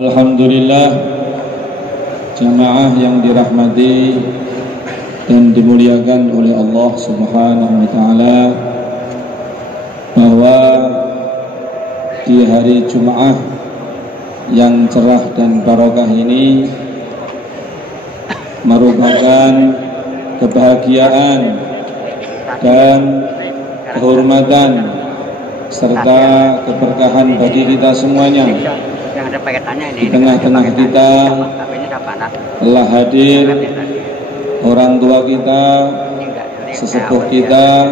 Alhamdulillah, jamaah yang dirahmati dan dimuliakan oleh Allah Subhanahu wa Ta'ala, bahwa di hari Jumat yang cerah dan barokah ini merupakan kebahagiaan dan kehormatan serta keberkahan bagi kita semuanya. Di tengah-tengah kita telah hadir orang tua kita, sesepuh kita,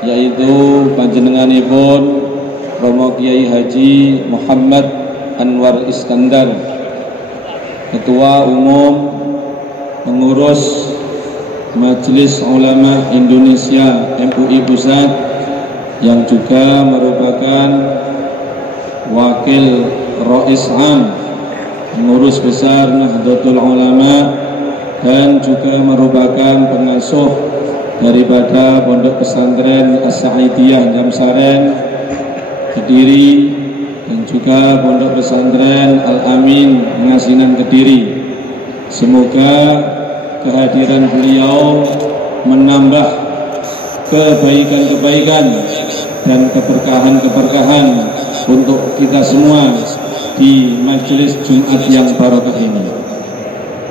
yaitu panjenenganipun Romo Kiai Haji Muhammad Anwar Iskandar, Ketua Umum Pengurus Majelis Ulama Indonesia MUI Pusat, yang juga merupakan Wakil Rais Am Pengurus Besar Nahdlatul Ulama, dan juga merupakan pengasuh daripada Pondok Pesantren As-Sa'idiyah Jamsaren Kediri, dan juga Pondok Pesantren Al-Amin Ngasinan Kediri. Semoga kehadiran beliau menambah kebaikan-kebaikan dan keberkahan-keberkahan untuk kita semua di majelis Jumat yang barokah ini,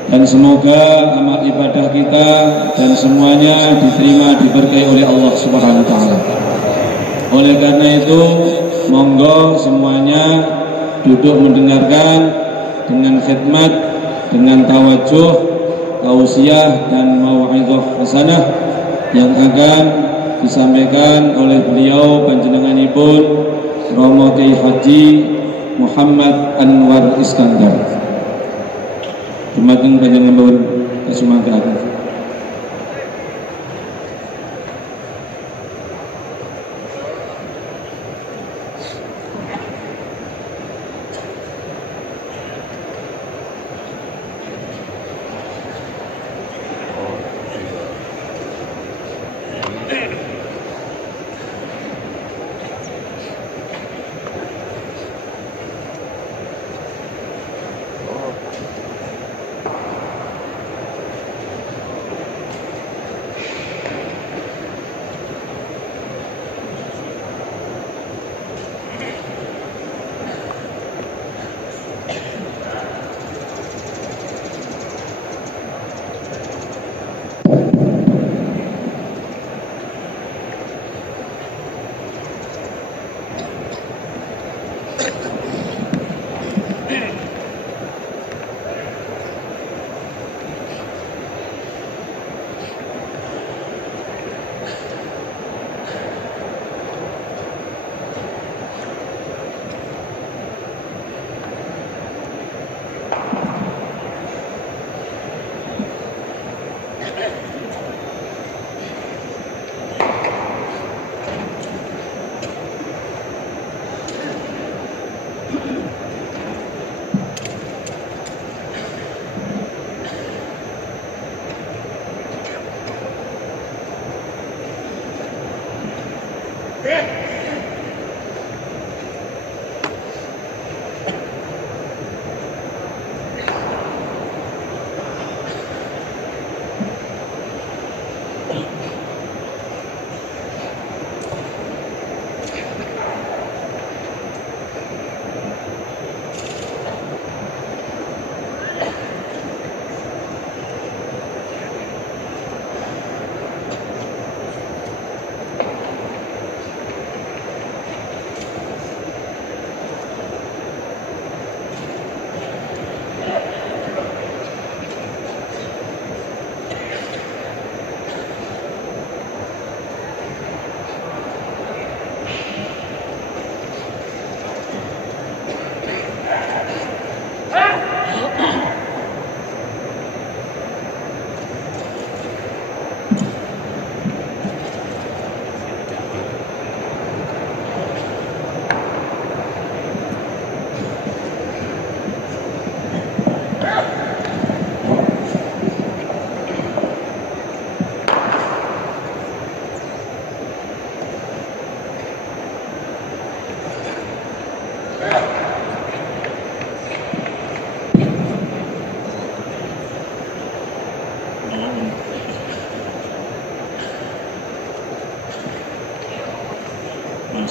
dan semoga amal ibadah kita dan semuanya diterima, diberkahi oleh Allah Subhanahu wa Ta'ala. Oleh karena itu, monggo semuanya duduk mendengarkan dengan khidmat, dengan tawajuh, tausiah dan mau'izah hasanah yang akan disampaikan oleh beliau panjenenganipun Romo Kiai Haji Muhammad Anwar Iskandar. Dumateng panjenenganipun kasumangkaaken.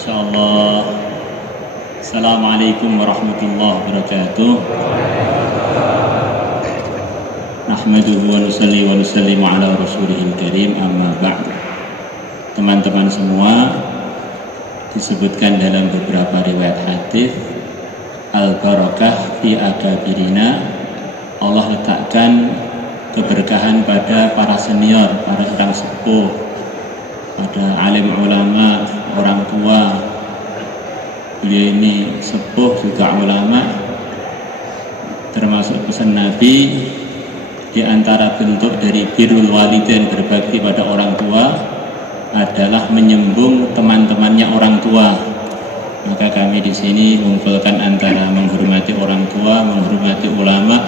Insyaallah. Assalamualaikum warahmatullahi wabarakatuh. Nahmaduhu wa nusalli wa nusallimu ala rasulihil karim, amma ba'd. Teman-teman semua, disebutkan dalam beberapa riwayat hadis, al-barakah fi akabirina, Allah letakkan keberkahan pada para senior, para orang sepuh, pada alim ulama, orang tua. Beliau ini sepuh juga ulama, termasuk pesan Nabi. Di antara bentuk dari birrul walidain, berbakti pada orang tua, adalah menyembung teman-temannya orang tua. Maka kami di sini mengumpulkan antara menghormati orang tua, menghormati ulama,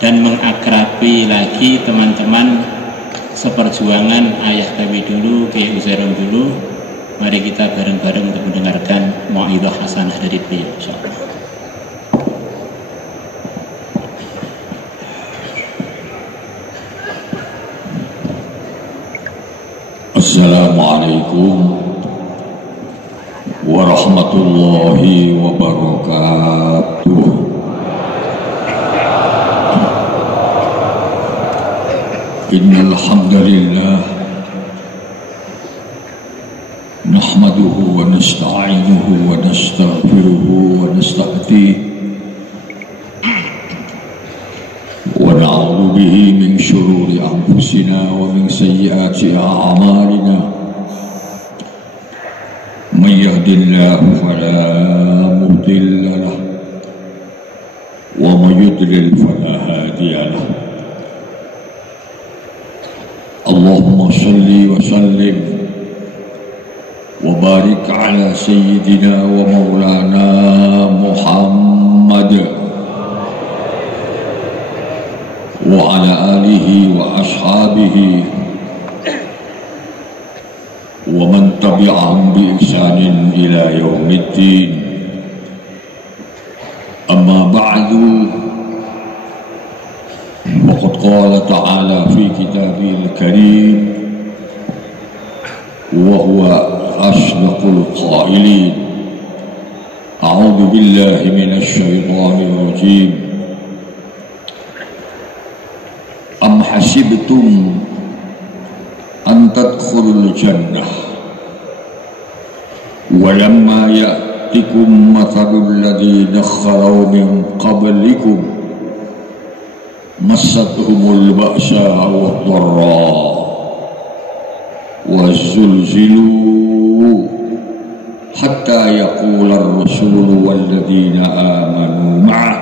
dan mengakrabi lagi teman-teman seperjuangan ayah kami dulu, Kiai Uzairum dulu. Mari kita bareng-bareng untuk mendengarkan mau'izah hasanah dari beliau, insyaallah. Assalamualaikum warahmatullahi wabarakatuh. Innal hamdalillah nahmaduhu wa nasta'inuhu wa nastaghfiruhu wa nastahdihi wa na'udzu bihi min syururi anfusina wa min sayyiati a'malina. May yahdihillahu fala mudilla lahu wa may yudlil fala hadiya lahu. Allahumma shalli wa sallim wa barik ala sayyidina wa maulana Muhammad wa ala alihi wa ashabihi wa man tabi'ahum bi ihsanin ila yaumiddin. Amma ba'du, faqad qala ta'ala fi kitabil karim wa huwa asdaqul qailin. A'udzu billahi minasy syaithanir rajim. Am hasibtum an tadkhulul jannah wa lamma ya'tikum mathalul ladzina khalaw min qablikum massathumul ba'sa wad-dharra wa zulzilu hatta yaqula ar-rasulu wal ladzina amanu ma'ah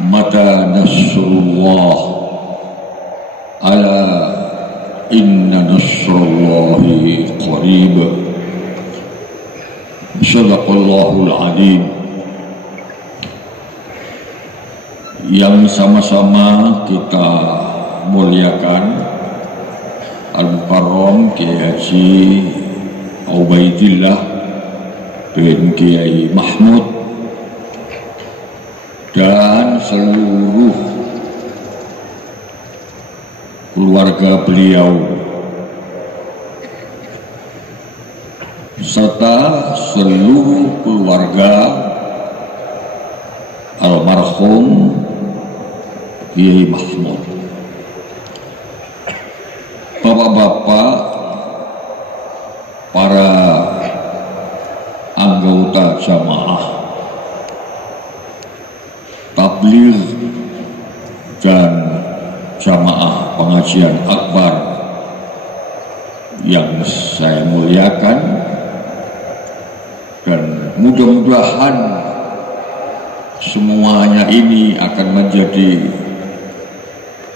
mata nasrullah ala inna nasrallahi qarib. Sadaqallahul azim. Yang sama-sama kita muliakan Al-Mukarram Kiai Haji Ubaidillah bin Kiai Mahmud dan seluruh keluarga beliau serta seluruh keluarga almarhum Kiai Mahmud. Bapak-bapak, para anggota jamaah tabligh dan jamaah pengajian akbar yang saya muliakan, dan mudah-mudahan semuanya ini akan menjadi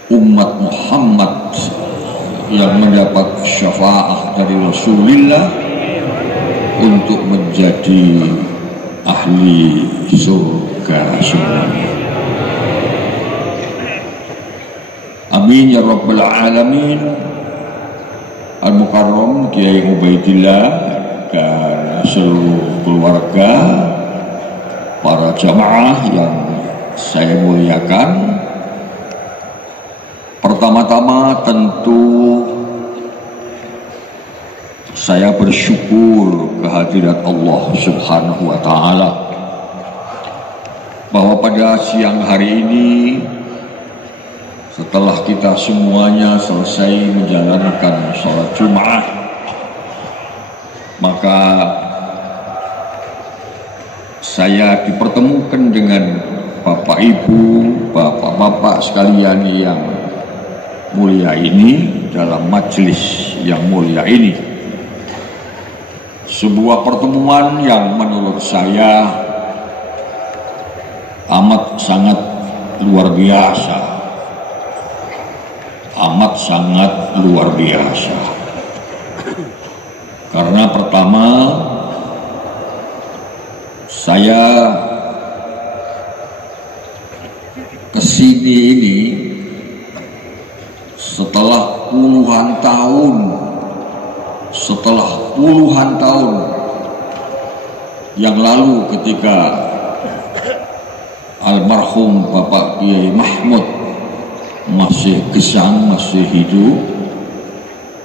umat Muhammad yang mendapat syafaat dari Rasulullah untuk menjadi ahli surga semuanya. Amin ya rabbal alamin. Al-Mukarram Kiai Ubaidillah dan seluruh keluarga, para jamaah yang saya muliakan, pertama-tama tentu saya bersyukur kehadirat Allah Subhanahu wa Ta'ala bahwa pada siang hari ini, setelah kita semuanya selesai menjalankan sholat Jumat, maka saya dipertemukan dengan Bapak Ibu, Bapak-bapak sekalian yang mulia ini dalam majelis yang mulia ini. Sebuah pertemuan yang menurut saya amat sangat luar biasa. Amat sangat luar biasa. Karena pertama, saya kesini ini setelah puluhan tahun yang lalu ketika almarhum Bapak Kiai Mahmud masih gesang, masih hidup,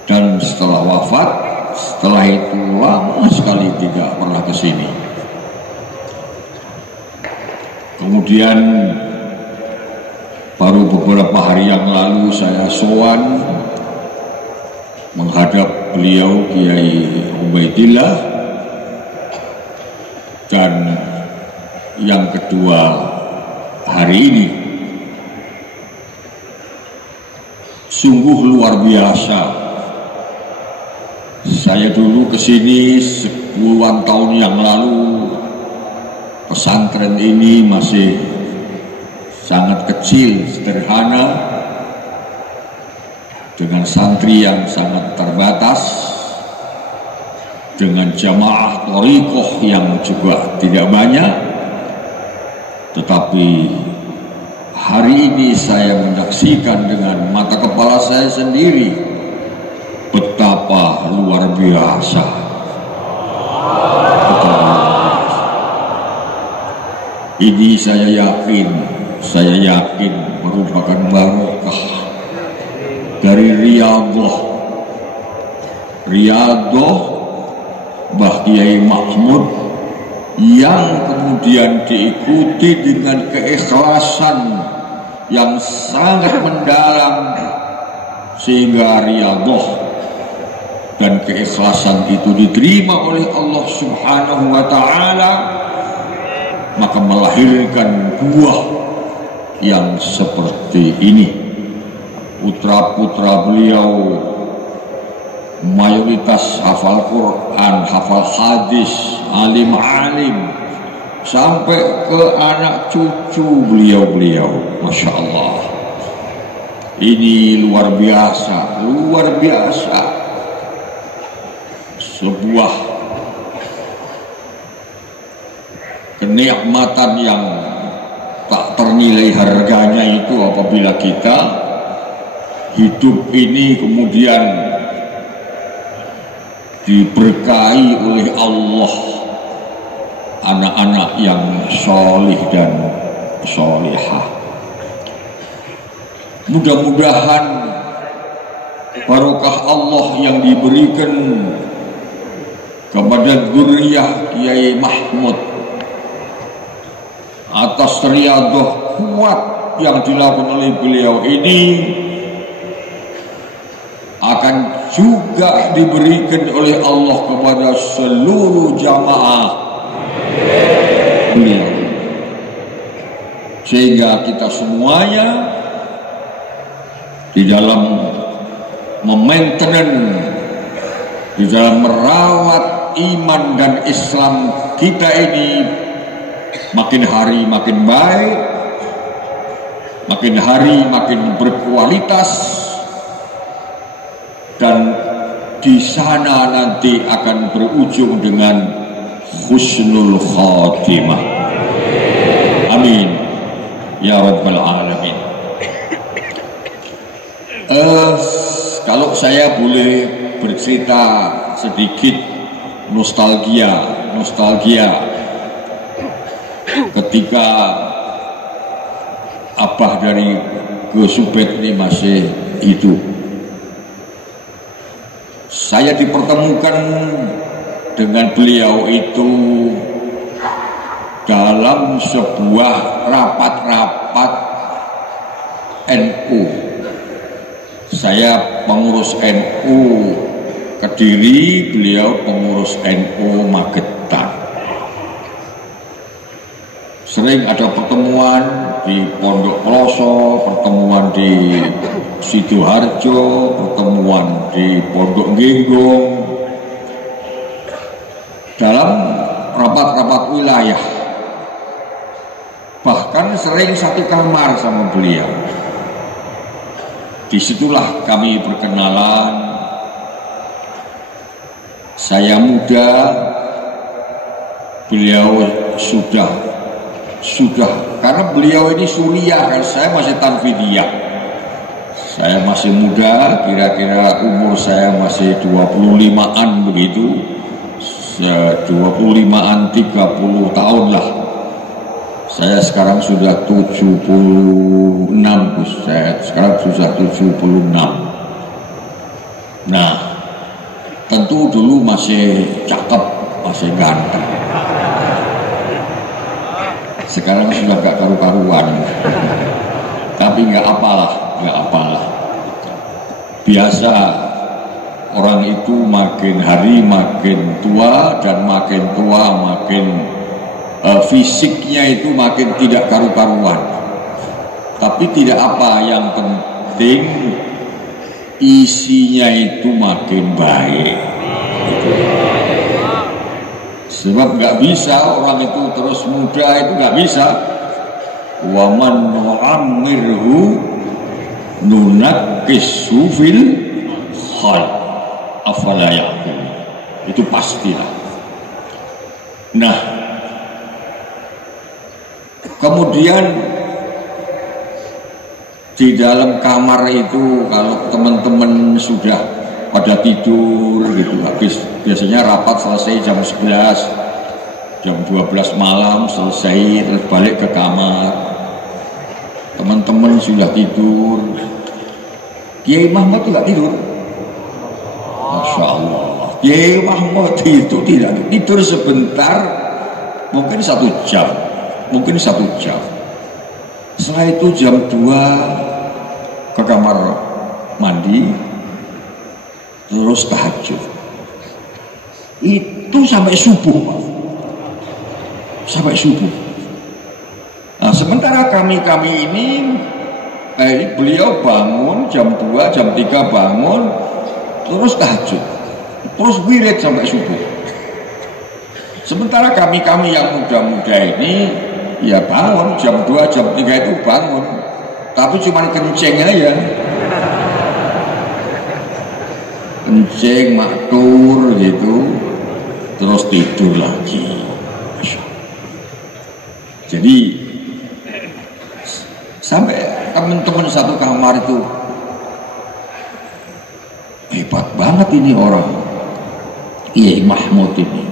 dan setelah wafat, setelah itu lama sekali tidak pernah ke sini. Kemudian baru beberapa hari yang lalu saya sowan menghadap beliau Kiai Ubaidillah, dan yang kedua hari ini. Sungguh luar biasa. Saya dulu kesini 10-an tahun yang lalu, pesantren ini masih sangat kecil, sederhana, dengan santri yang sangat terbatas, dengan jamaah thariqah yang juga tidak banyak. Tetapi hari ini saya menyaksikan dengan mata kepala saya sendiri betapa luar biasa. Ini saya yakin merupakan barokah dari Riyadhah Mbah Kiai Mahmud, yang kemudian diikuti dengan keikhlasan yang sangat mendalam, sehingga Riyadhah dan keikhlasan itu diterima oleh Allah Subhanahu wa Ta'ala, maka melahirkan buah yang seperti ini. Putra-putra beliau mayoritas hafal Quran, hafal hadis, alim-alim, sampai ke anak cucu beliau-beliau. Masya Allah, ini luar biasa, luar biasa. Sebuah kenikmatan yang tak ternilai harganya itu apabila kita hidup ini kemudian diberkahi oleh Allah anak-anak yang solih dan solihah. Mudah-mudahan barokah Allah yang diberikan kepada dzurriyyah Kiai Mahmud atas Riyadhah kuat yang dilakukan oleh beliau ini akan juga diberikan oleh Allah kepada seluruh jamaah beliau, sehingga kita semuanya di dalam memainten, di dalam merawat iman dan Islam kita ini makin hari makin baik, makin hari makin berkualitas, dan di sana nanti akan berujung dengan husnul khatimah. Amin ya rabbal alamin. Kalau saya boleh bercerita sedikit nostalgia ketika abah dari Gus Ubed ini masih hidup. Saya dipertemukan dengan beliau itu dalam sebuah rapat-rapat NU. Saya pengurus NU Kediri, beliau pengurus NU Magetan. Sering ada pertemuan di Pondok Ploso, pertemuan di Sidoarjo, pertemuan di Pondok Genggong, dalam rapat-rapat wilayah. Bahkan sering satu kamar sama beliau. Disitulah kami berkenalan. Saya muda, beliau sudah karena beliau ini Suriah, kan saya masih Tanfidiyah. Saya masih muda, kira-kira umur saya masih 25-an begitu. 25-an 30 tahun lah. Saya sekarang sudah 76, saya sekarang sudah 76. Nah, tentu dulu masih cakep, masih ganteng. Sekarang sudah gak karu-karuan. Tapi gak apalah. Biasa orang itu makin hari makin tua, dan makin tua makin fisiknya itu makin tidak karu-karuan. Tapi tidak apa, yang penting isinya itu makin baik. Sebab nggak bisa orang itu terus muda, itu nggak bisa. Wa man nu'ammirhu nunakkishu fil khalq afala yaqil. Itu pastilah. Nah, kemudian di dalam kamar itu kalau teman-teman sudah pada tidur gitu, habis biasanya rapat selesai jam 11, jam 12 malam selesai, terus balik ke kamar, teman-teman sudah tidur. Kiai Mahmud tidak tidur, Masya Allah. Kiai Mahmud itu tidak tidur sebentar, mungkin 1 jam, mungkin 1 jam. Setelah itu jam 2 ke kamar mandi, terus tahajud. Itu sampai subuh, Pak. Sampai subuh. Nah, sementara kami ini beliau bangun jam 2, jam 3 bangun, terus tahajud, terus wirid sampai subuh. Sementara kami yang muda-muda ini ya bangun jam 2, jam 3 itu bangun, tapi cuma kencing aja. Kencing, maktur gitu, terus tidur lagi. Jadi sampai teman-teman satu kamar itu, hebat banget ini orang Kiai Mahmud ini.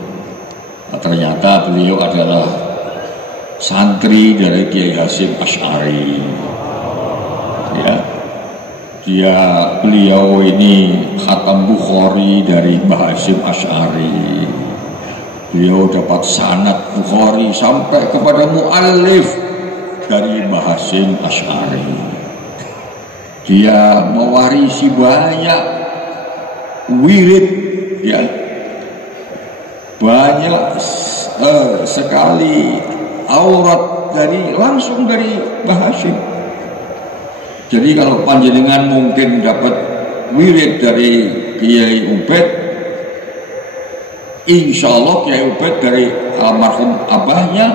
Nah, ternyata beliau adalah santri dari Kiai Hasyim Asy'ari. Ya, beliau ini khatam Bukhari dari Mbah Hasyim Asy'ari. Beliau dapat sanad Bukhari sampai kepada muallif dari Mbah Hasyim Asy'ari. Dia mewarisi banyak wirid, ya, banyak sekali aurat langsung dari Mbah Hasyim. Jadi kalau panjenengan mungkin dapat wirid dari Kiai Ubed, insya Allah Kiai Ubed dari almarhum abahnya,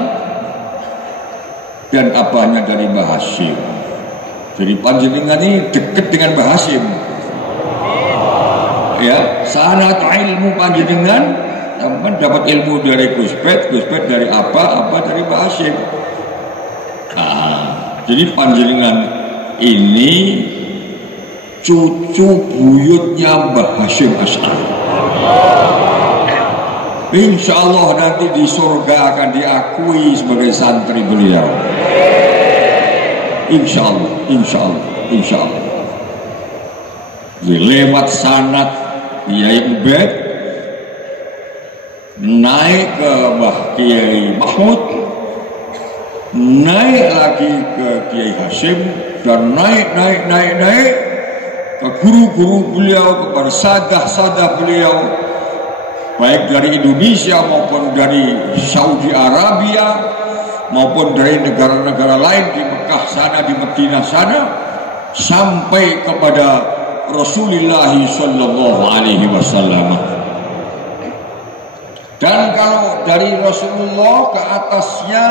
dan abahnya dari Mbah Hasyim. Jadi panjenengan ini dekat dengan Mbah Hasyim. Ya, sanad ilmu panjenengan, dapat ilmu dari Gus Bet dari Abah dari Mbah Hasyim. Nah, jadi panjenengan ini cucu buyutnya Mbah Hasyim Asy'ari. Insya Allah nanti di surga akan diakui sebagai santri beliau. Insya Allah. Lewat sanad Kiai Ubed, naik ke Mbah Kiai Mahmud, naik lagi ke Kiai Hasyim, dan naik ke guru-guru beliau, kepada sadah-sadah beliau, baik dari Indonesia maupun dari Saudi Arabia maupun dari negara-negara lain di Mekah sana, di Madinah sana, sampai kepada Rasulullah sallallahu alaihi wasallam. Dan kalau dari Rasulullah ke atasnya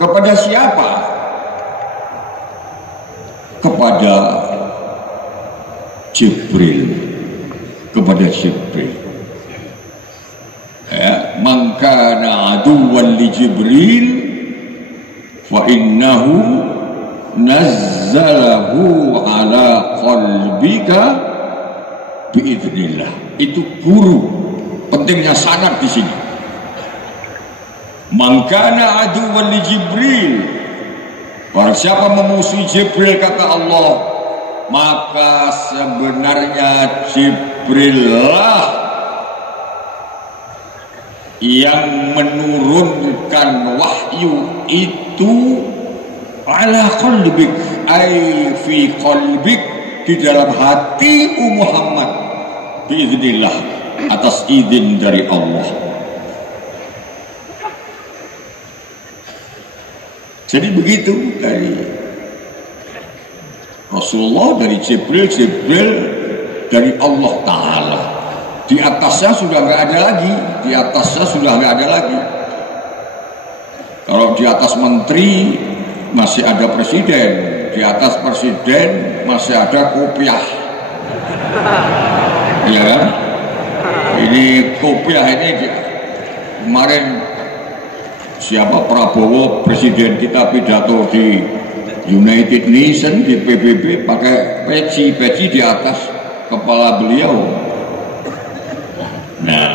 kepada siapa? Kepada Jibril. Kepada Jibril. Ya, man kana aduwwan li Jibril fa innahu nazzalahu ala qalbika biidznillah. Itu guru, pentingnya sanad di sini. Man kana aduwwan li Jibril, barang siapa memusuhi Jibril, kata Allah, maka sebenarnya Jibril lah yang menurunkan wahyu itu ala qalbik, ay fi qalbik, di dalam hati Muhammad, biiznillah, atas izin dari Allah. Jadi begitu dari Rasulullah, dari Jibril dari Allah Ta'ala. Di atasnya sudah nggak ada lagi, di atasnya sudah nggak ada lagi. Kalau di atas menteri masih ada presiden, di atas presiden masih ada kopiah, ya kan? Ini kopiah ini kemarin siapa, Prabowo presiden kita pidato di United Nations, di PBB, pakai peci di atas kepala beliau. Nah,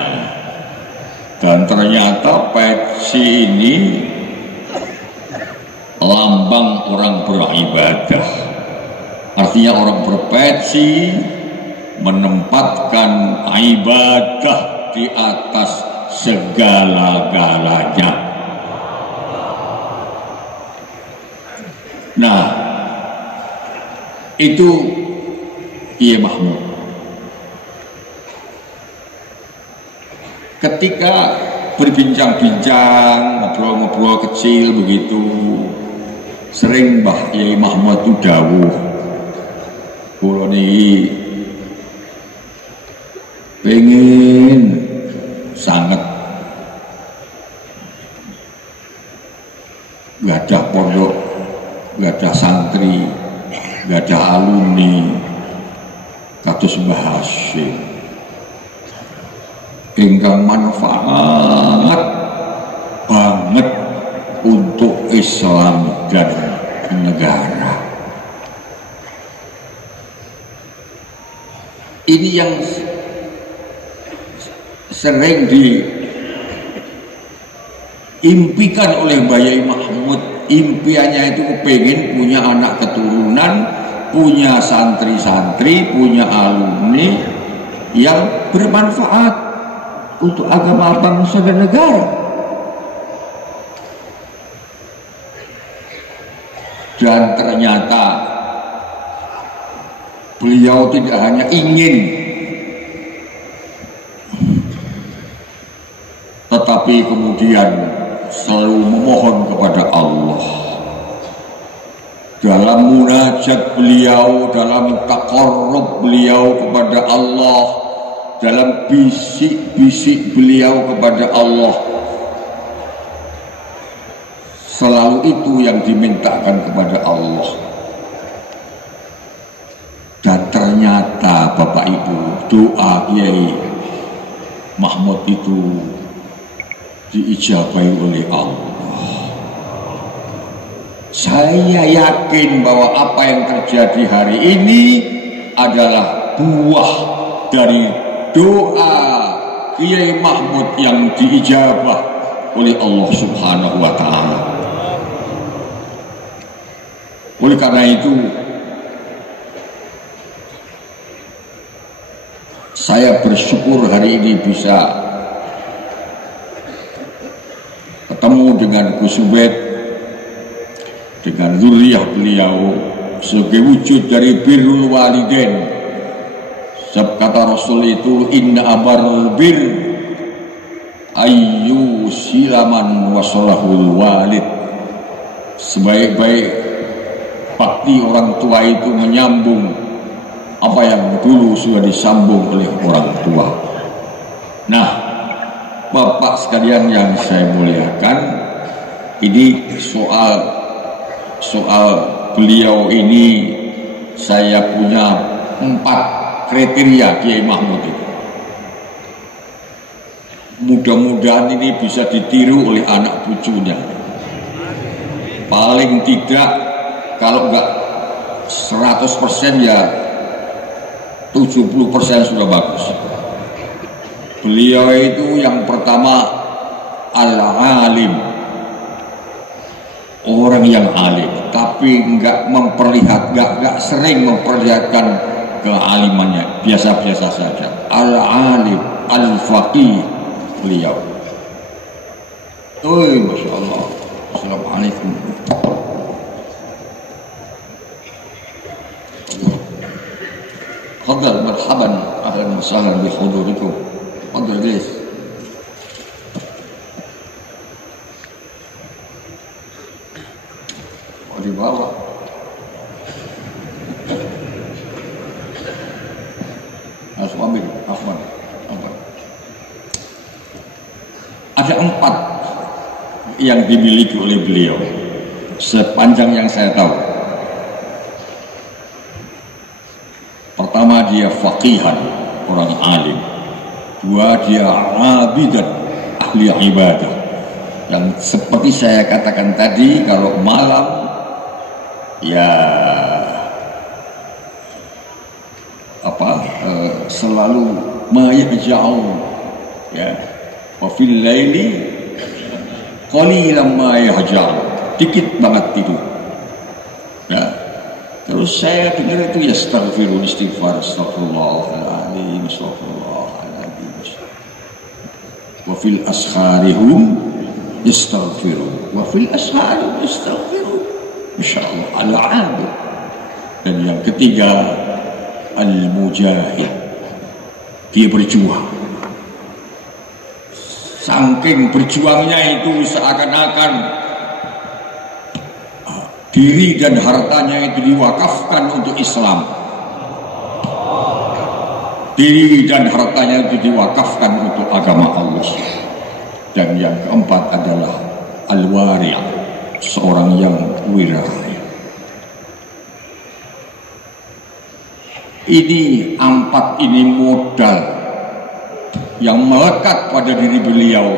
dan ternyata peci ini lambang orang beribadah. Artinya orang berpeci menempatkan ibadah di atas segala-galanya. Nah, itu Kiai Mahmud. Ketika berbincang-bincang, ngobrol-ngobrol kecil begitu, sering Mbah Kiai Mahmud itu dawuh, kula niki pengen sangat gadah pondok, gadah santri, gadah alumni kados Mbah Hasyim ingkang manfaat banget untuk Islam dan negara. Ini yang sering diimpikan oleh Mbah Yai Mahmud. Impiannya itu kepengen punya anak keturunan, punya santri-santri, punya alumni yang bermanfaat untuk agama bangsa dan negara. Dan ternyata beliau tidak hanya ingin, tetapi kemudian selalu memohon kepada Allah. Dalam munajat beliau, dalam taqarrub beliau kepada Allah, dalam bisik-bisik beliau kepada Allah, selalu itu yang dimintakan kepada Allah. Dan ternyata Bapak Ibu, doa Kiai Mahmud itu diijabahi oleh Allah. Saya yakin bahwa apa yang terjadi hari ini adalah buah dari doa Kiai Mahmud yang diijabah oleh Allah Subhanahu wa Ta'ala. Oleh karena itu, Saya bersyukur hari ini bisa ketemu dengan Gus Ubed, dengan zuriyah beliau sebagai wujud dari birrul walidain. Sebab kata Rasul itu, inna abarul bir ayyu silaman wasolahul walid. Sebaik-baik bakti orang tua itu menyambung apa yang dulu sudah disambung oleh orang tua. Nah, Bapak sekalian yang saya muliakan, ini soal beliau ini saya punya 4 kriteria Kiai Mahmud itu. Mudah-mudahan ini bisa ditiru oleh anak cucunya. Paling tidak kalau enggak 100% ya 70% sudah bagus. Beliau itu yang pertama al-alim, orang yang alim, tapi enggak sering memperlihatkan kealimannya, biasa-biasa saja. Al-alim, al-faqih beliau. Masya Allah. Assalamualaikum. Fadal, marhaban, ahlan wa sahlan bi hudurikum. Fadal guys. Mau dibawa. Harus ambil, afwan. Ada 4 yang dimiliki oleh beliau sepanjang yang saya tahu. Pertama, dia faqihan, orang alim. 2, dia abidan, ahli ibadah. Yang seperti saya katakan tadi, kalau malam ya selalu mayahja'u, ya, wa fil laili qalilan ma yahja'u, dikit banget tidur. Ya. Terus saya dengar itu yastaghfirun, istighfar, astagfirullahaladzim, astagfirullahaladzim. Wa fil asharihum yastaghfirun, wa fil asharihum yastaghfirun. Insyaallah al-abid. Dan yang ketiga al-mujahid, dia berjuang. Saking berjuangnya itu seakan-akan diri dan hartanya itu diwakafkan untuk Islam. Diri dan hartanya itu diwakafkan untuk agama Allah. Dan yang keempat adalah al-wari', seorang yang wiraya. Ini 4 ini modal yang melekat pada diri beliau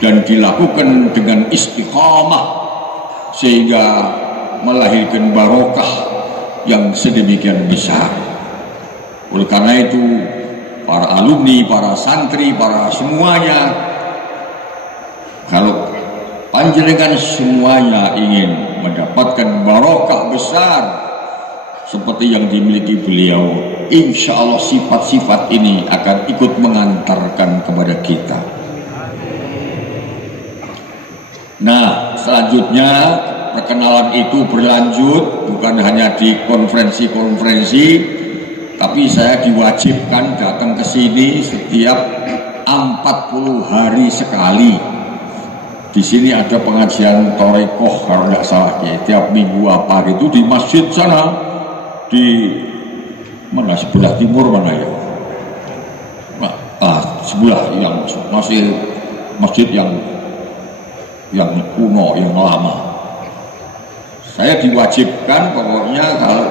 dan dilakukan dengan istiqamah sehingga melahirkan barokah yang sedemikian besar. Oleh karena itu, para alumni, para santri, para semuanya, kalau panjenengan semuanya ingin mendapatkan barokah besar seperti yang dimiliki beliau, insya Allah sifat-sifat ini akan ikut mengantarkan kepada kita. Nah, selanjutnya perkenalan itu berlanjut, bukan hanya di konferensi-konferensi, tapi saya diwajibkan datang ke sini setiap 40 hari sekali. Di sini ada pengajian Torekoh kalau nggak salah ya, tiap minggu apa gitu di masjid sana, di mana, sebelah timur mana ya? Sebelah yang masih masjid yang kuno, yang lama. Saya diwajibkan pokoknya kalau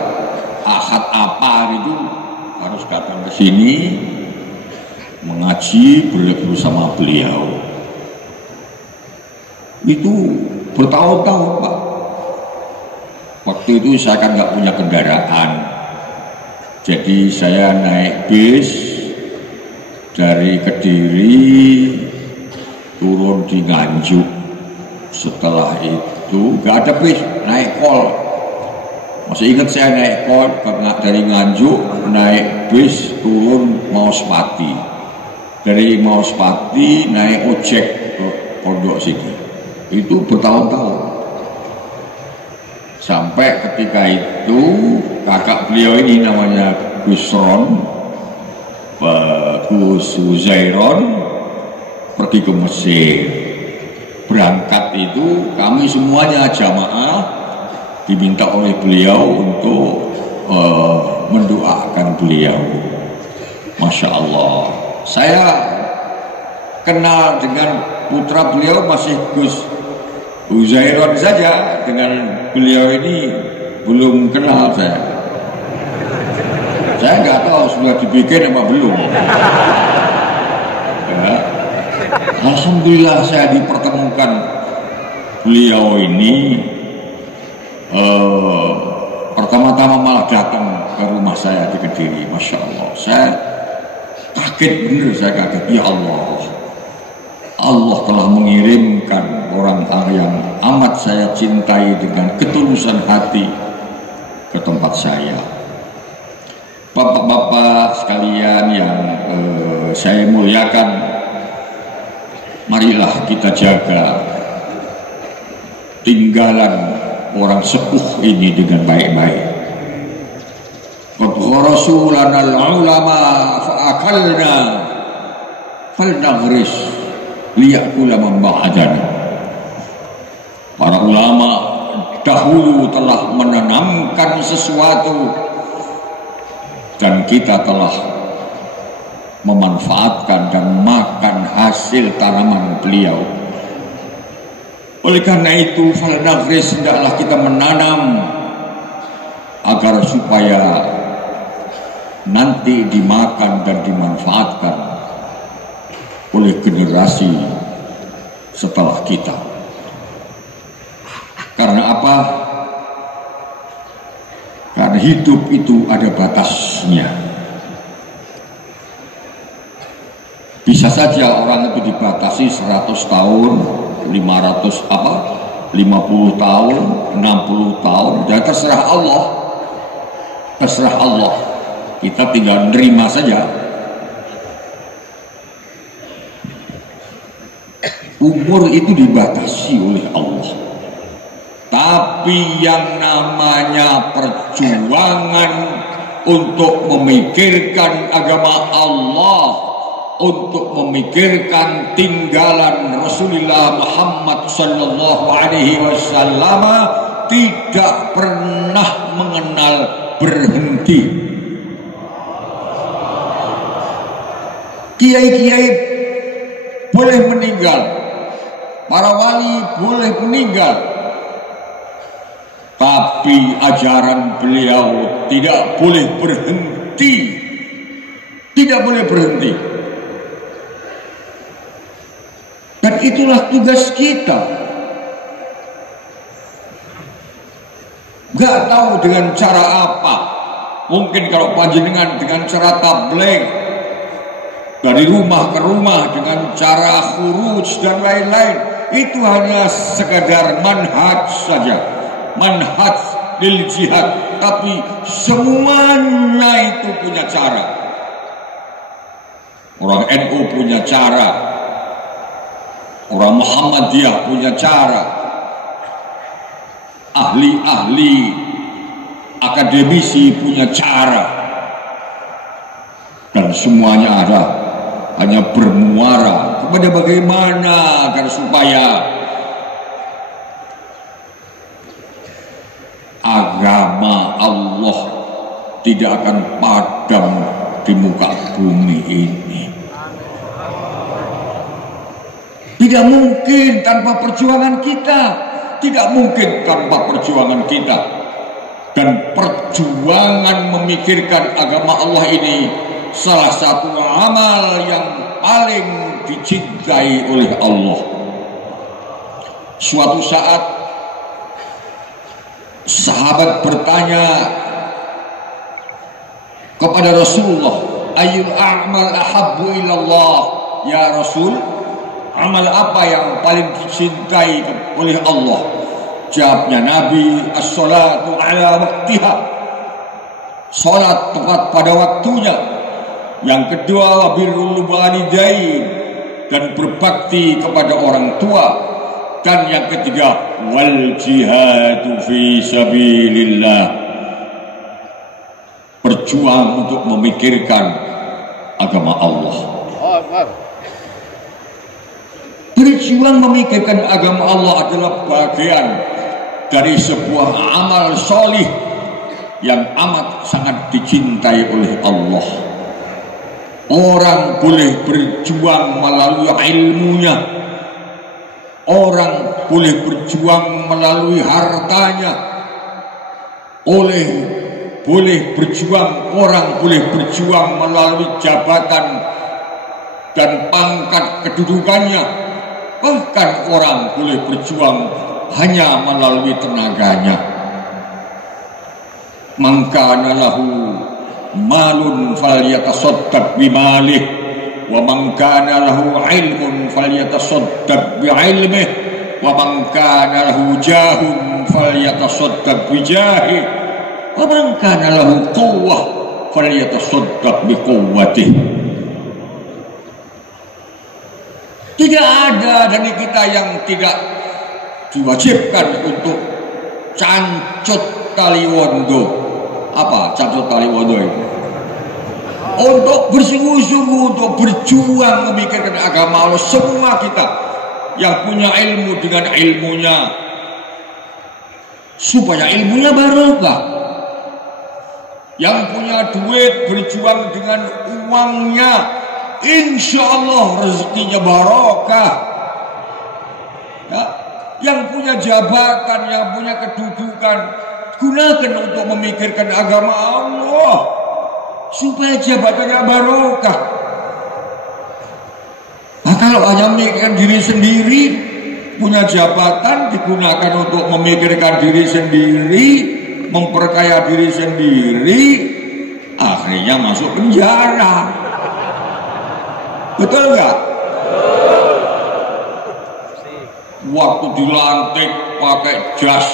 ahad apa itu harus datang ke sini mengaji bersama beliau. Itu bertahun-tahun, Pak. Waktu itu saya kan nggak punya kendaraan, jadi saya naik bis dari Kediri turun di Nganjuk. Setelah itu nggak ada bis, naik kol Masih ingat saya naik dari Nganjuk, naik bis turun Maospati. Dari Maospati naik ojek ke Pondok sini. Itu bertahun-tahun. Sampai ketika itu kakak beliau ini namanya Gus Ron, Gus Zairon pergi ke Mesir. Berangkat itu kami semuanya jamaah diminta oleh beliau untuk mendoakan beliau. Masya Allah, saya kenal dengan putra beliau masih Gus Zairon saja, dengan beliau ini belum kenal saya. Saya nggak tahu sudah dibikin apa belum. Ya. Alhamdulillah saya dipertemukan beliau ini. Pertama-tama malah datang ke rumah saya di Kediri. Masya Allah, saya kaget, bener saya kaget. Ya Allah, Allah telah mengirimkan orang yang amat saya cintai dengan ketulusan hati ke tempat saya. Bapak-bapak sekalian yang saya muliakan, marilah kita jaga tinggalan orang sepuh ini dengan baik-baik. Qad rasulana al-ulama fa'akalna falnaghris liyakula man ba'dana. Para ulama dahulu telah menanamkan sesuatu dan kita telah memanfaatkan dan makan hasil tanaman beliau. Oleh karena itu, falnaghris, hendaklah kita menanam agar supaya nanti dimakan dan dimanfaatkan oleh generasi setelah kita. Karena apa? Karena hidup itu ada batasnya. Bisa saja orang itu dibatasi 100 tahun, 50 tahun, 60 tahun, dan terserah Allah. Terserah Allah. Kita tinggal nerima saja. Umur itu dibatasi oleh Allah. Tapi yang namanya perjuangan untuk memikirkan agama Allah, untuk memikirkan tinggalan Rasulullah Muhammad sallallahu alaihi wasallam tidak pernah mengenal berhenti. Kiai-kiai boleh meninggal, para wali boleh meninggal, tapi ajaran beliau tidak boleh berhenti. Tidak boleh berhenti. Dan itulah tugas kita. Gak tahu dengan cara apa. Mungkin kalau panjenengan dengan cara tabligh dari rumah ke rumah, dengan cara khuruj dan lain-lain, itu hanya sekadar manhaj saja, manhaj lil jihad. Tapi semuanya itu punya cara. Orang NU punya cara, orang Muhammadiyah punya cara, ahli-ahli akademisi punya cara, dan semuanya ada hanya bermuara kepada bagaimana agar supaya agama Allah tidak akan padam di muka bumi ini. Tidak mungkin tanpa perjuangan kita. Tidak mungkin tanpa perjuangan kita. Dan perjuangan memikirkan agama Allah ini salah satu amal yang paling dicintai oleh Allah. Suatu saat sahabat bertanya kepada Rasulullah, ayyul a'mal ahabbu ilallah ya Rasul? Amal apa yang paling dicintai oleh Allah? Jawabnya Nabi, as-salatu ala waktiha, salat tepat pada waktunya. Yang kedua, birrul walidain, dan berbakti kepada orang tua. Dan yang ketiga, wal jihadu fi sabilillah, berjuang untuk memikirkan agama Allah. Berjuang memikirkan agama Allah adalah bagian dari sebuah amal solih yang amat sangat dicintai oleh Allah. Orang boleh berjuang melalui ilmunya, orang boleh berjuang melalui hartanya, orang boleh berjuang melalui jabatan dan pangkat kedudukannya, bahkan orang boleh berjuang hanya melalui tenaganya. Man kana lahu malun falyatasaddaq bimalih, wa man kana lahu ilmun falyatasaddaq biilmih, wa man kana lahu jahun falyatasaddaq bijahih, wa man kana lahu quwwah falyatasaddaq biquwwatih. Tidak ada dari kita yang tidak diwajibkan untuk cancut taliwondo. Apa cancut taliwondo itu? Untuk bersungguh-sungguh, untuk berjuang memikirkan agama Allah. Semua kita yang punya ilmu dengan ilmunya, supaya ilmunya barokah. Yang punya duit berjuang dengan uangnya, insya Allah rezekinya barokah. Ya. Yang punya jabatan, yang punya kedudukan, gunakan untuk memikirkan agama Allah supaya jabatannya barokah. Nah, kalau hanya memikirkan diri sendiri, punya jabatan digunakan untuk memikirkan diri sendiri, memperkaya diri sendiri, akhirnya masuk penjara. Betul nggak? Waktu dilantik pakai jas,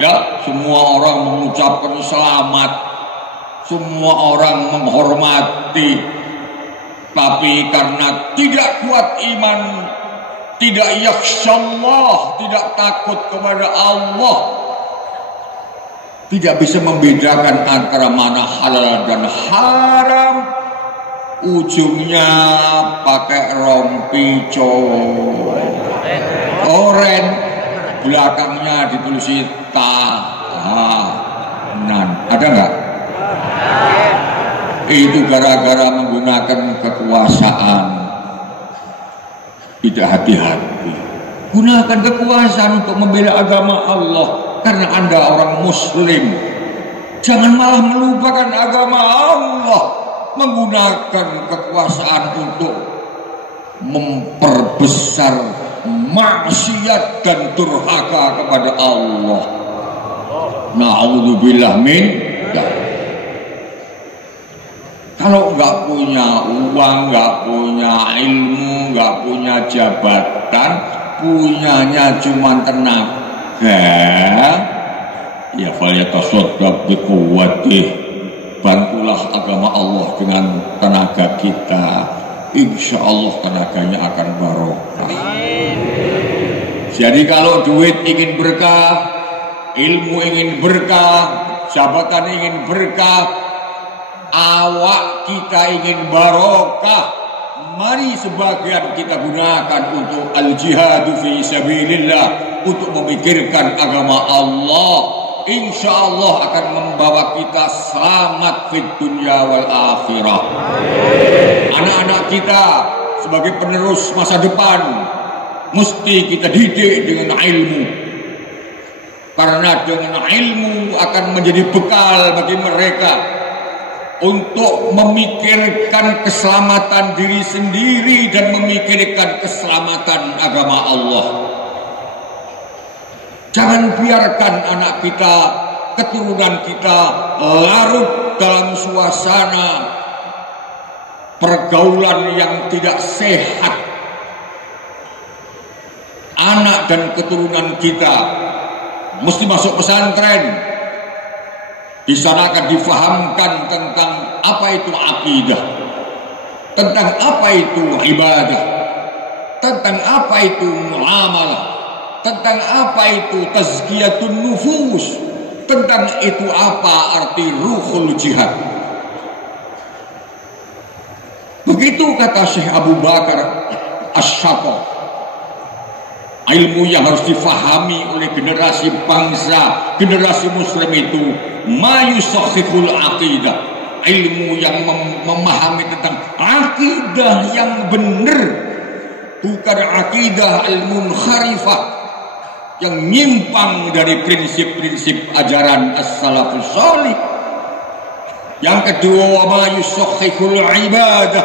ya, semua orang mengucapkan selamat, semua orang menghormati, tapi karena tidak kuat iman, tidak yakhsyallah, tidak takut kepada Allah, tidak bisa membedakan antara mana halal dan haram, ujungnya pakai rompi oren, belakangnya ditulis tahanan. Ada nggak? Itu gara-gara menggunakan kekuasaan, tidak hati-hati. Gunakan kekuasaan untuk membela agama Allah karena Anda orang Muslim. Jangan malah melupakan agama Allah, menggunakan kekuasaan untuk memperbesar maksiat dan durhaka kepada Allah. Na'udzubillah min dzalik. Kalau nggak punya uang, nggak punya ilmu, nggak punya jabatan, punyanya cuma tenaga, ya falyatasaddaq biquwwatih, bantulah agama Allah dengan tenaga kita, insya Allah tenaganya akan barokah. Jadi kalau duit ingin berkah, ilmu ingin berkah, jabatan ingin berkah, awak kita ingin barokah, mari sebagian kita gunakan untuk al-jihadu fi sabilillah, untuk memikirkan agama Allah. Insya Allah akan membawa kita selamat di dunia wal akhirah. Anak-anak kita sebagai penerus masa depan mesti kita didik dengan ilmu, karena dengan ilmu akan menjadi bekal bagi mereka untuk memikirkan keselamatan diri sendiri dan memikirkan keselamatan agama Allah. Jangan biarkan anak kita, keturunan kita larut dalam suasana pergaulan yang tidak sehat. Anak dan keturunan kita mesti masuk pesantren. Di sana akan difahamkan tentang apa itu akidah, tentang apa itu ibadah, tentang apa itu muamalah, tentang apa itu tazkiyatun nufus, tentang itu apa arti ruhul jihad. Begitu kata Syekh Abu Bakar Asy-Syaqq. Ilmu yang harus difahami oleh generasi bangsa, generasi muslim itu ma yusakhihul aqidah, ilmu yang memahami tentang akidah yang benar, bukan akidah al-munharifah yang nyimpang dari prinsip-prinsip ajaran as-salafus salih. Yang kedua, wa ma yusakhihul ibadah,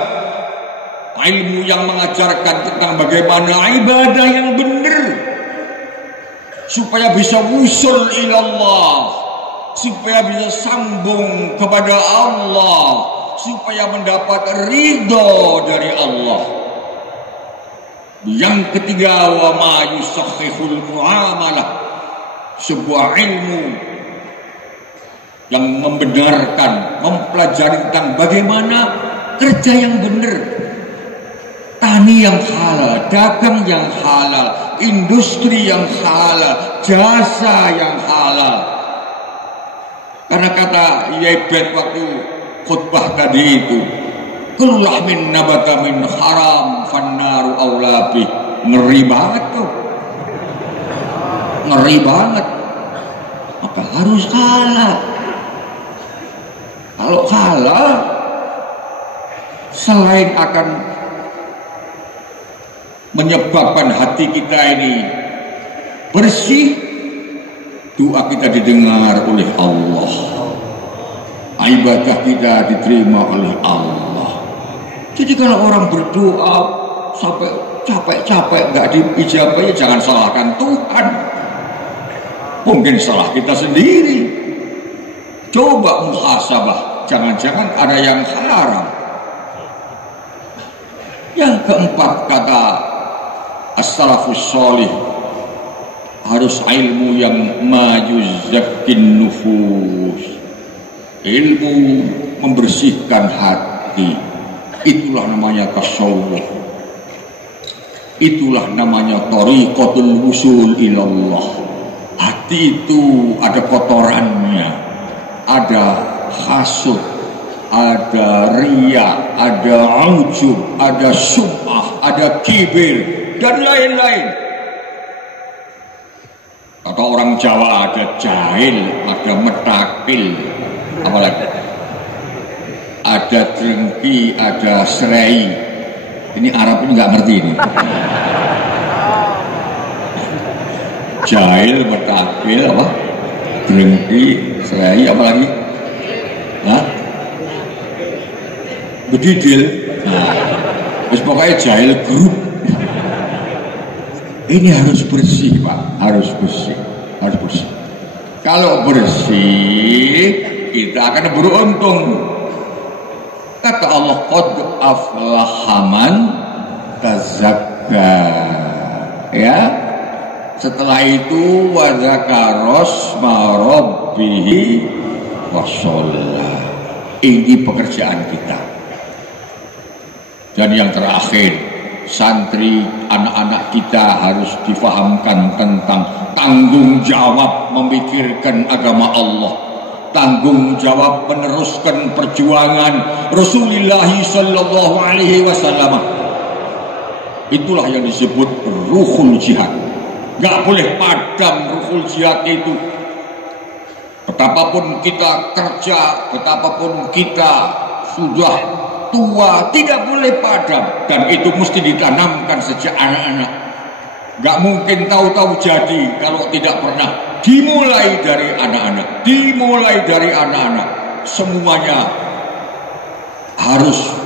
ilmu yang mengajarkan tentang bagaimana ibadah yang benar supaya bisa wusul ilallah, supaya bisa sambung kepada Allah, supaya mendapat ridho dari Allah. Yang ketiga, wa ma yusakhihul muamalah, sebuah ilmu yang membenarkan, mempelajari tentang bagaimana kerja yang benar, tani yang halal, dagang yang halal, industri yang halal, jasa yang halal. Karena kata Yebet waktu khutbah tadi itu, kullu lahmin nabata min haram fannaru aulabi. Ngeri banget tuh, ngeri banget. Maka harus halal. Kalau halal, selain akan menyebabkan hati kita ini bersih, doa kita didengar oleh Allah, ibadah kita diterima oleh Allah. Jadi kalau orang berdoa sampai capek-capek nggak diijabah, ya jangan salahkan Tuhan, mungkin salah kita sendiri. Coba muhasabah, jangan-jangan ada yang haram. Yang keempat, kata as-salafus sholih, harus ilmu yang majuzzakin nufus, ilmu membersihkan hati. Itulah namanya tasawuf, itulah namanya thariqatul wusul ilallah. Hati itu ada kotorannya, ada hasud, ada riya, ada ujub, ada sum'ah, ada kibir, dan lain-lain. Kata orang Jawa ada jahil, ada metakil, apalagi ada drengki, ada serai. Ini Arab ini nggak ngerti ini. Jahil, metakil, apa? Drengki, serai, apalagi? Hah? Bedidil. Nah, pokoknya jahil grup. Ini harus bersih, Pak, harus bersih, harus bersih. Kalau bersih, kita akan beruntung. Kata Allah, qad aflaha man tazakka. Ya. Setelah itu wa dzakarasma rabbih wa shalla. Ini pekerjaan kita. Dan yang terakhir, santri, anak-anak kita harus difahamkan tentang tanggung jawab memikirkan agama Allah, tanggung jawab meneruskan perjuangan Rasulullah sallallahu alaihi wasallam. Itulah yang disebut ruhul jihad. Gak boleh padam ruhul jihad itu. Betapapun kita kerja, betapapun kita sudah tua, tidak boleh padam. Dan itu mesti ditanamkan sejak anak-anak. Gak mungkin tahu-tahu jadi kalau tidak pernah dimulai dari anak-anak. Dimulai dari anak-anak. Semuanya harus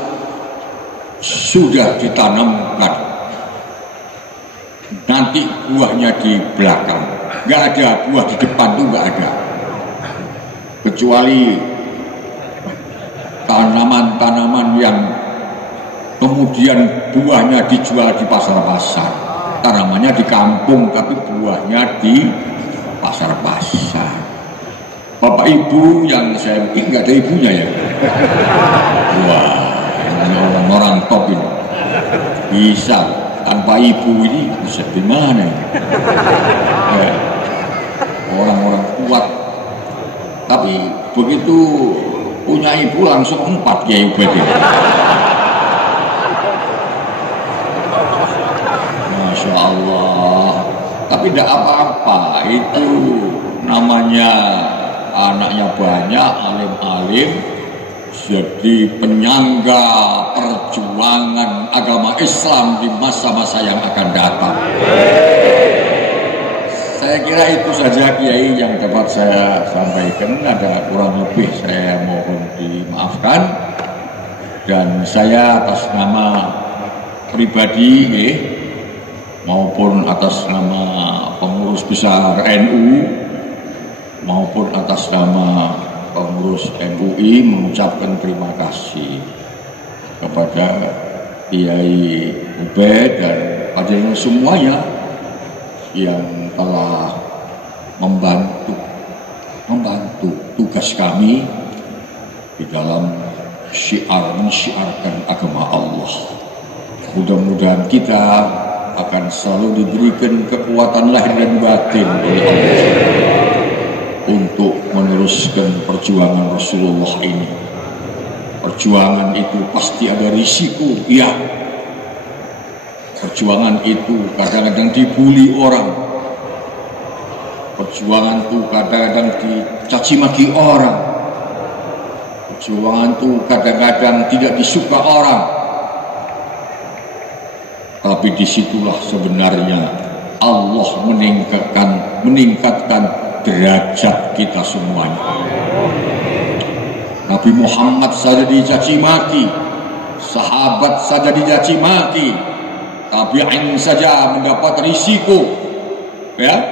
sudah ditanamkan. Nanti buahnya di belakang. Gak ada buah di depan tuh, gak ada. Kecuali tanaman-tanaman yang kemudian buahnya dijual di pasar-pasar. Tanamannya di kampung tapi buahnya di pasar-pasar. bapak ibu yang saya nggak ada ibunya ya. Wah, ini orang-orang top ini. Bisa tanpa ibu ini bisa gimana ya? Orang-orang kuat. Tapi begitu punya ibu langsung 4 Kiai Ubed ini. Masya Allah. Tapi tidak apa-apa, itu namanya anaknya banyak, alim-alim, jadi penyangga perjuangan agama Islam di masa-masa yang akan datang. Saya kira itu saja Kiai yang dapat saya sampaikan. Ada kurang lebih saya mohon dimaafkan. Dan saya atas nama pribadi maupun atas nama pengurus besar NU maupun atas nama pengurus MUI mengucapkan terima kasih kepada Kiai Ubed dan hadirin semuanya yang telah membantu tugas kami di dalam mensyiarkan agama Allah. Mudah-mudahan kita akan selalu diberikan kekuatan lahir dan batin oleh Allah untuk meneruskan perjuangan Rasulullah ini. Perjuangan itu pasti ada risiko, ya. Perjuangan itu kadang-kadang dibuli orang. Perjuangan itu kadang-kadang dicaci maki orang. Perjuangan itu kadang-kadang tidak disuka orang. Tapi disitulah sebenarnya Allah meningkatkan derajat kita semuanya. Nabi Muhammad saja dicaci maki, sahabat saja dicaci maki, tabi'in saja mendapat risiko, ya.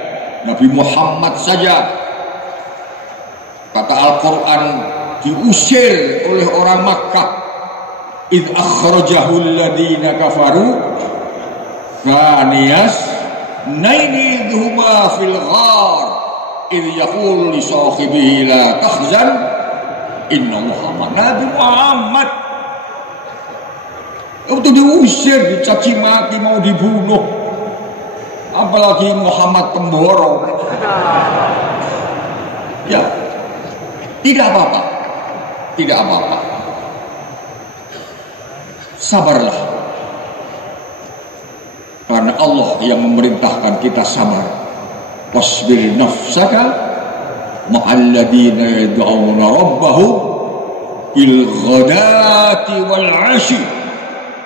Nabi Muhammad saja, kata Al-Quran, diusir oleh orang Makkah. Idh akhrajahu alladhina kafaru thaniyas naini idhuma fil ghar idh yaqulu li sahibihi la tahzan inna Muhammad. Nabi Muhammad itu diusir, dicaci maki, mau dibunuh, apalagi Muhammad pemborong. Ya, tidak apa-apa, tidak apa-apa, sabarlah, karena Allah yang memerintahkan kita sabar. Wasbir nafsaka ma'alladina yad'una rabbahum bil ghadati wal 'ashi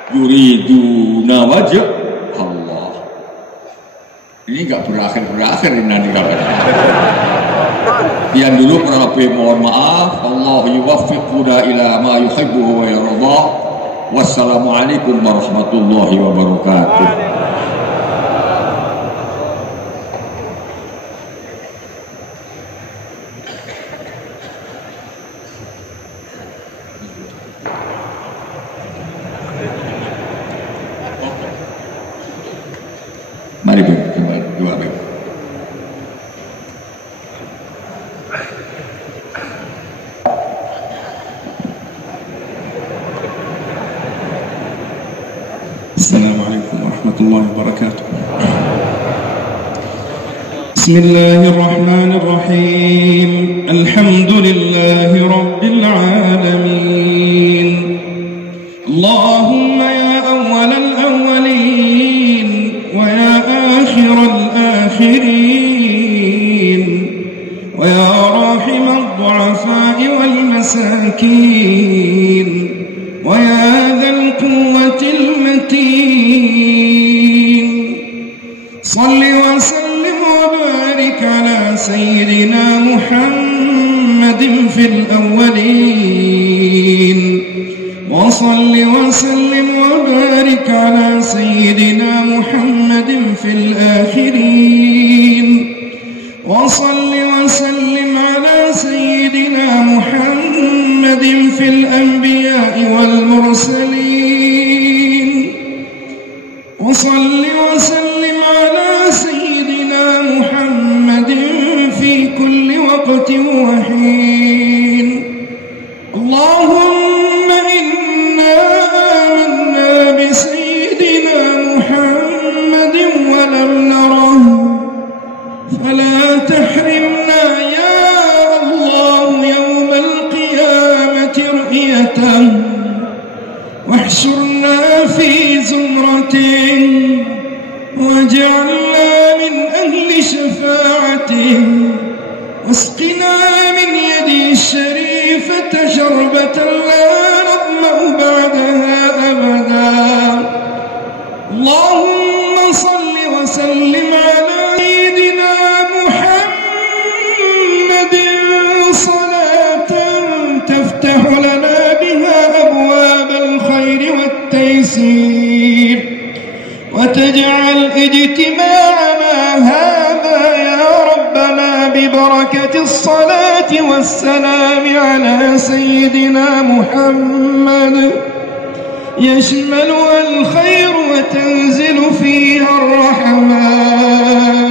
yuriduna wajh Allah. Ini enggak berakhir ini nanti katanya. Yang dulu kurang lebih mohon maaf. Allah yuwaffiquna ila ma yuhibbu wa yarda. Wassalamualaikum warahmatullahi wabarakatuh. Mari berdua. Assalamualaikum warahmatullahi wabarakatuh. Bismillahirrahmanirrahim. Alhamdulillahi rabbil alamin. Allahumma ya awwalal awwalin wa ya akhiral akhirin wa ya rahimal du'afa'i wal masakin wa ya dhal quwwatil matin. Salli wa sallim wa barik ala sayyidina Muhammadin fil awwalin wa salli wa sallim wa barik ala sayyidina Muhammadin fil akhirin wa salli wa sallim ala sayyidina Muhammadin fil anbiya'i wal mursalin wa salli wa sallim ala sayyidina Muhammadin fi kulli waqt وقت وحين. اللهم إنا آمنا بسيدنا محمد ولم نره، فلا تحرمنا يا الله يوم القيامة رؤيته، واحشرنا في زمرته، واجعلنا من أهل شفاعته، واسقنا من يده الشريفة شربة لا نظمأ بعدها أبدا. اللهم صل وسلم على سيدنا محمد صلاة تفتح لنا بها أبواب الخير والتيسير، وتجعل اجتماعنا هذا يا ربنا ببركة الصلاة والسلام على سيدنا محمد يشملها الخير وتنزل فيها الرحمات.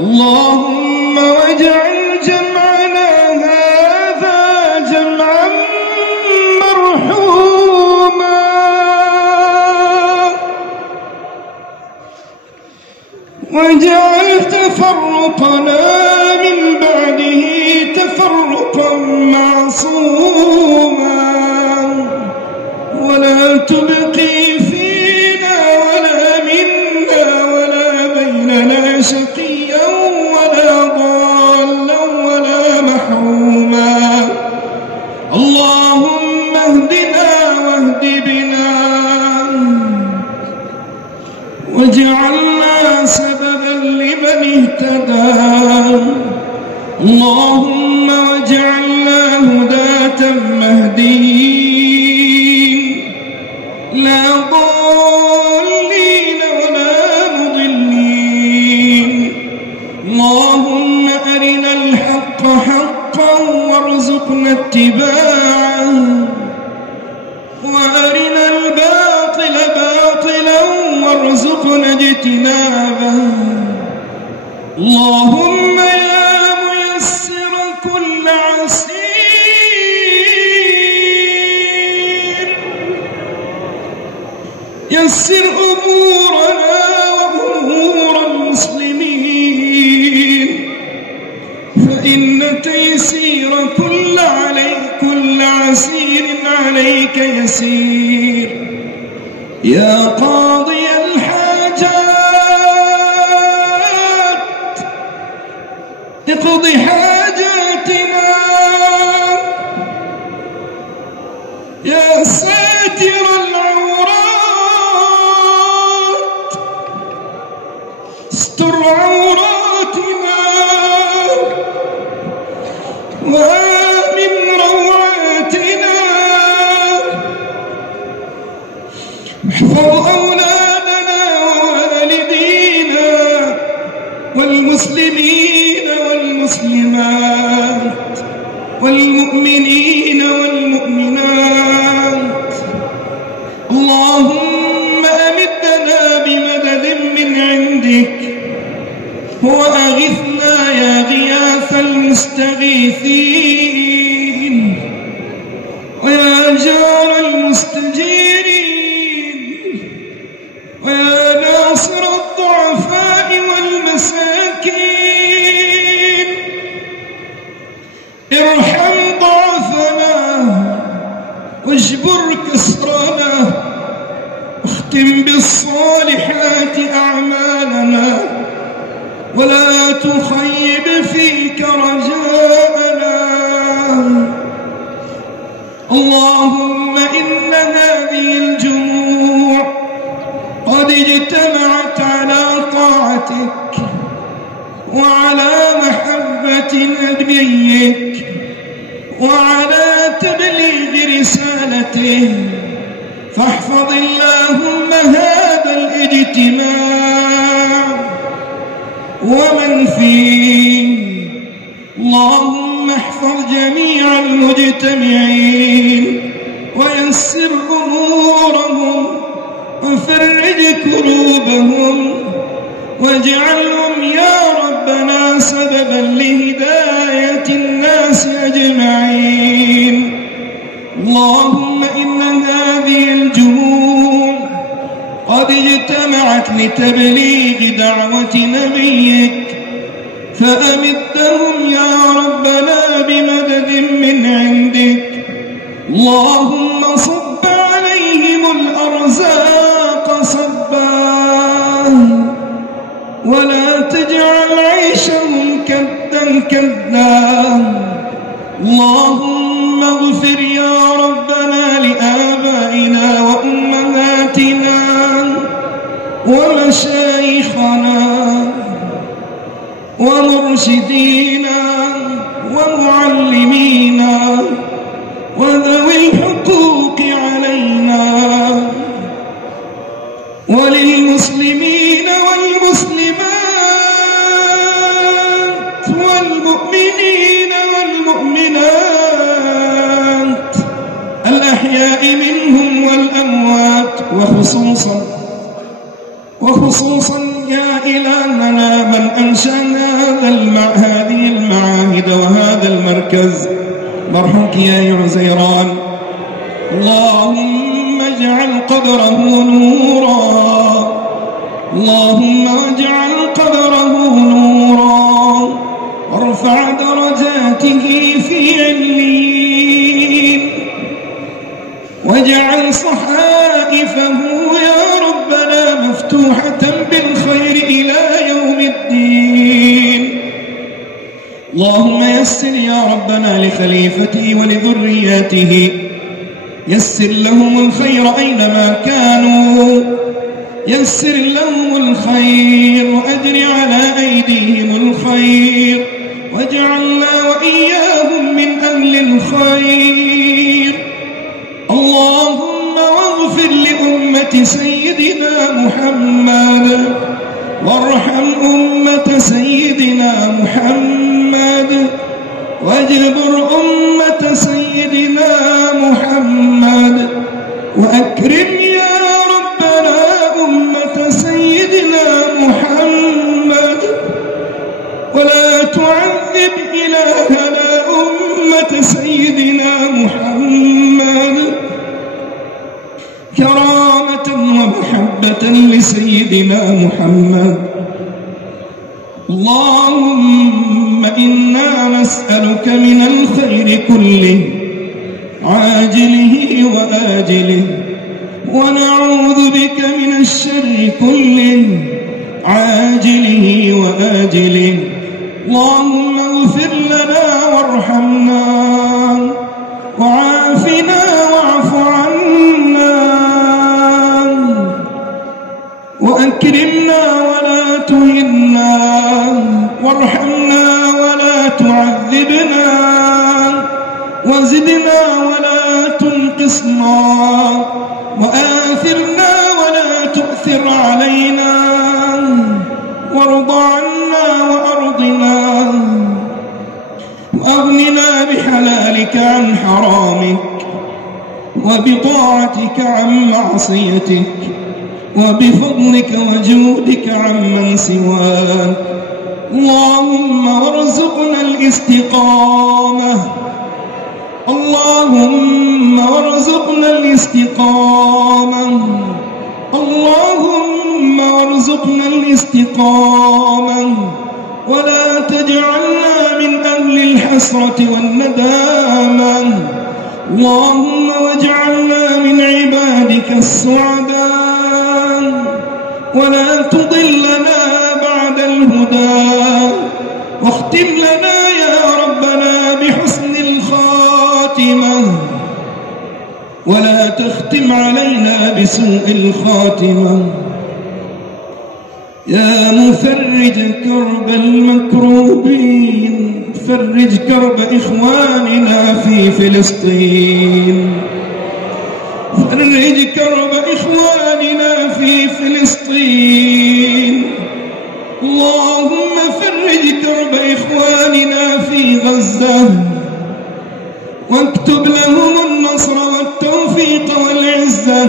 اللهم واجعل جمعنا هذا جمعا مرحوما، واجعل تفرقنا من بعده تفرقا معصوما، ولا تبقي فينا ولا منا ولا بيننا شقيا ولا ضالا ولا محروما. اللهم اهدنا واهد بنا، واجعلنا سببا لمن اهتدى. اللهم واجعلنا هداة مهديين، لا ضالين ولا مضلين. اللهم أرنا الحق حقا وارزقنا اتباعه، وأرنا الباطل باطلا وارزقنا اجتنابه. اللهم يا ميسر كل عسير يسر أمورنا وأمور المسلمين، فإن تيسير كل عسير عليك يسير. يا قاضي الحاجات اقض حاجاتنا، يا ساتر العورات استر عوراتنا، وآمن روعاتنا، احفظ أولادنا ووالدينا والمسلمين والمسلمات والمؤمنين والمؤمنات. اللهم أمدنا بمدد من عندك، وأغثنا يا غياث المستغيثين، ويا جار المستجيرين، ويا ناصر الضعفاء والمساكين. ارحم ضعفنا واجبر كسرنا، واختم بالصالحات أعمالنا، ولا تخيب فيك رجاءنا. اللهم إن هذه الجموع قد اجتمعت على طاعتك وعلى محبة نبيك وعلى تبليغ رسالته، فاحفظ اللهم هذا الاجتماع ومن فيه. اللهم احفظ جميع المجتمعين ويسر أمورهم وفرج كروبهم، واجعلهم يا ربنا سببا لهداية أجمعين. اللهم إن هذه الجموع قد اجتمعت لتبليغ دعوة نبيك، فأمدهم يا ربنا بمدد من عندك. اللهم صب عليهم الأرزاق صبا، ولا تجعل عيشهم كدا كدا. اللهم اغفر يا ربنا لآبائنا وأمهاتنا ومشايخنا ومرشدينا ومعلمينا وذوي الحقوق علينا وللمسلمين والمسلمات والمؤمنين والمؤمنات الأحياء منهم والأموات، وخصوصا يا إلهنا من أنشأ هذه المعاهد وهذا المركز، مرحومك يا عزيران. اللهم اجعل قبره نورا، اللهم اجعل قبره نورا، وارفع درجاته في عليين، واجعل صحائفه يا ربنا مفتوحة بالخير إلى يوم الدين. اللهم يسر يا ربنا لخليفته ولذرياته، يسر لهم الخير أينما كانوا، يسر لهم الخير وأجر على أيديهم الخير، واجعلنا وإياهم من أهل الخير. اللهم واغفر لأمة سيدنا محمد، وارحم أمة سيدنا محمد، واجبر أمة سيدنا محمد، وأكرم يا ربنا أمة سيدنا محمد، ولا تعذب إلهنا أمة سيدنا محمد، كرامة ومحبة لسيدنا محمد. اللهم إنا نسألك من الخير كله عاجله وآجله، ونعوذ بك من الشر كله عاجله وآجله. اللهم اغفر لنا وارحمنا وعافنا واعف عنا، وأكرمنا ولا تهنا، وارحمنا ولا تعذبنا، وزدنا ولا تنقصنا، وآثرنا ولا تؤثر علينا، وارض عنا وأرضنا، وأغننا بحلالك عن حرامك، وبطاعتك عن معصيتك، وبفضلك وجودك عمن سواك. اللهم وارزقنا الاستقامة، اللهم وارزقنا الاستقامة، اللهم وارزقنا الاستقامة، ولا تجعلنا من أهل الحسرة والندامة. اللهم واجعلنا من عبادك السعداء، ولا تضلنا بعد الهدى، واختم لنا يا ربنا بحسن الخاتمة، ولا تختم علينا بسوء الخاتمة. يا مفرج كرب المكروبين، فرج كرب إخواننا في فلسطين، فرج كرب إخواننا في فلسطين. اللهم فرج كرب إخواننا في غزة، واكتب لهم النصر والتوفيق والعزة،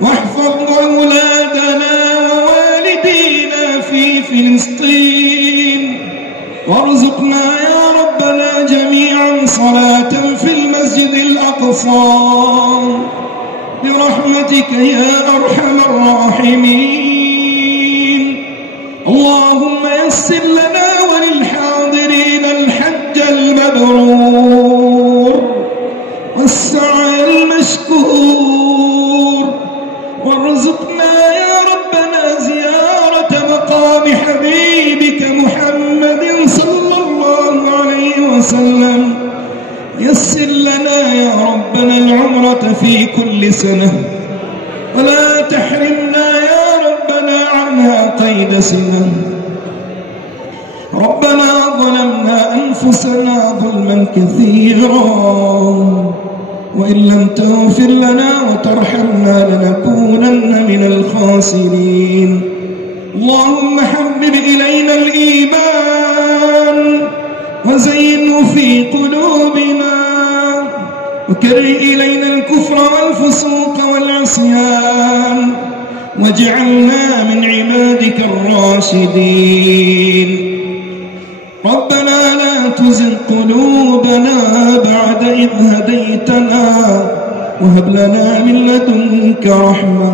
واحفظ أولادنا ووالدينا في فلسطين، وارزقنا يا رب ربنا جميعا صلاة في المسجد الأقصى برحمتك يا أرحم الراحمين. اللهم يسر لنا وللحاضرين الحج المبرور والسعي المشكور، وارزقنا يا ربنا زيارة مقام حبيبك محمد صلى الله عليه وسلم. يسر لنا يا ربنا العمرة في كل سنة، ولا تحرمنا يا ربنا عنها قيد سنة. ربنا ظلمنا أنفسنا ظلما كثيرا، وإن لم تغفر لنا وترحمنا لنكونن من الخاسرين. اللهم حبب إلينا الإيمان وزينه في قلوبنا، وكره إلينا الكفر والفسوق والعصيان، واجعلنا من عبادك الراشدين. ربنا لا تزغ قلوبنا بعد إذ هديتنا، وهب لنا من لدنك رحمة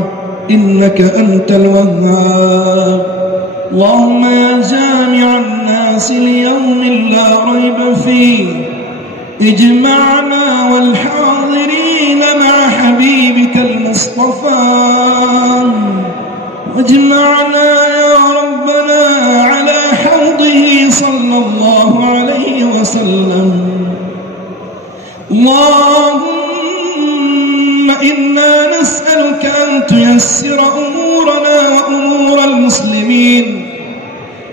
إنك أنت الوهاب. اللهم يا جامع الناس ليوم لا ريب فيه، اجمعنا والحاضرين مع حبيبك المصطفى، واجمعنا يا ربنا على حوضه صلى الله عليه وسلم. اللهم إنا نسألك أن تيسر أمورنا وأمور المسلمين.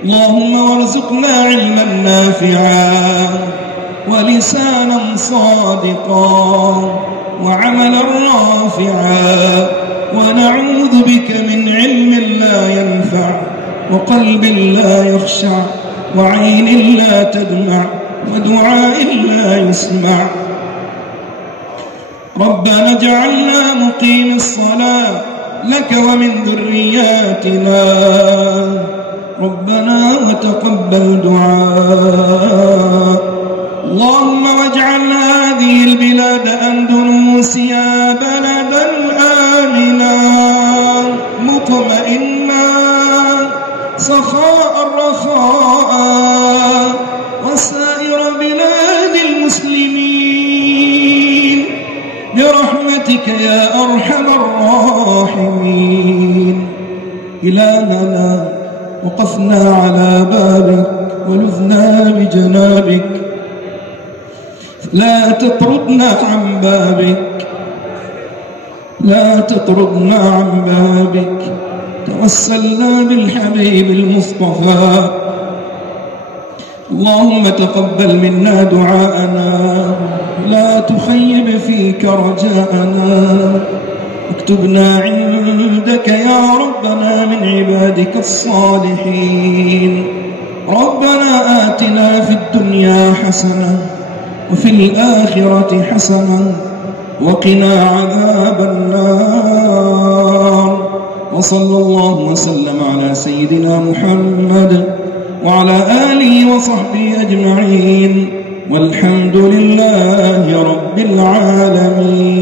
اللهم وارزقنا علما نافعا ولسانا صادقا وعملا رافعا، ونعوذ بك من علم لا ينفع وقلب لا يخشع وعين لا تدمع ودعاء لا يسمع. ربنا اجعلنا مقيم الصلاة لك ومن ذرياتنا، ربنا وتقبل دعاء. اللهم واجعل هذه البلاد أندونيسيا بلدا آمنا مطمئنا سخاء رخاء، وسائر بلاد المسلمين برحمتك يا أرحم الراحمين. إلهنا وقفنا على بابك ولذنا بجنابك، لا تطردنا عن بابك، لا تطردنا عن بابك. توسلنا بالحبيب المصطفى. اللهم تقبل منا دعاءنا، لا تخيب فيك رجاءنا. اكتبنا عندك يا ربنا من عبادك الصالحين. ربنا آتنا في الدنيا حسنة وفي الآخرة حسنة وقنا عذاب النار. وصلى الله وسلم على سيدنا محمد وعلى آله وصحبه أجمعين، والحمد لله رب العالمين.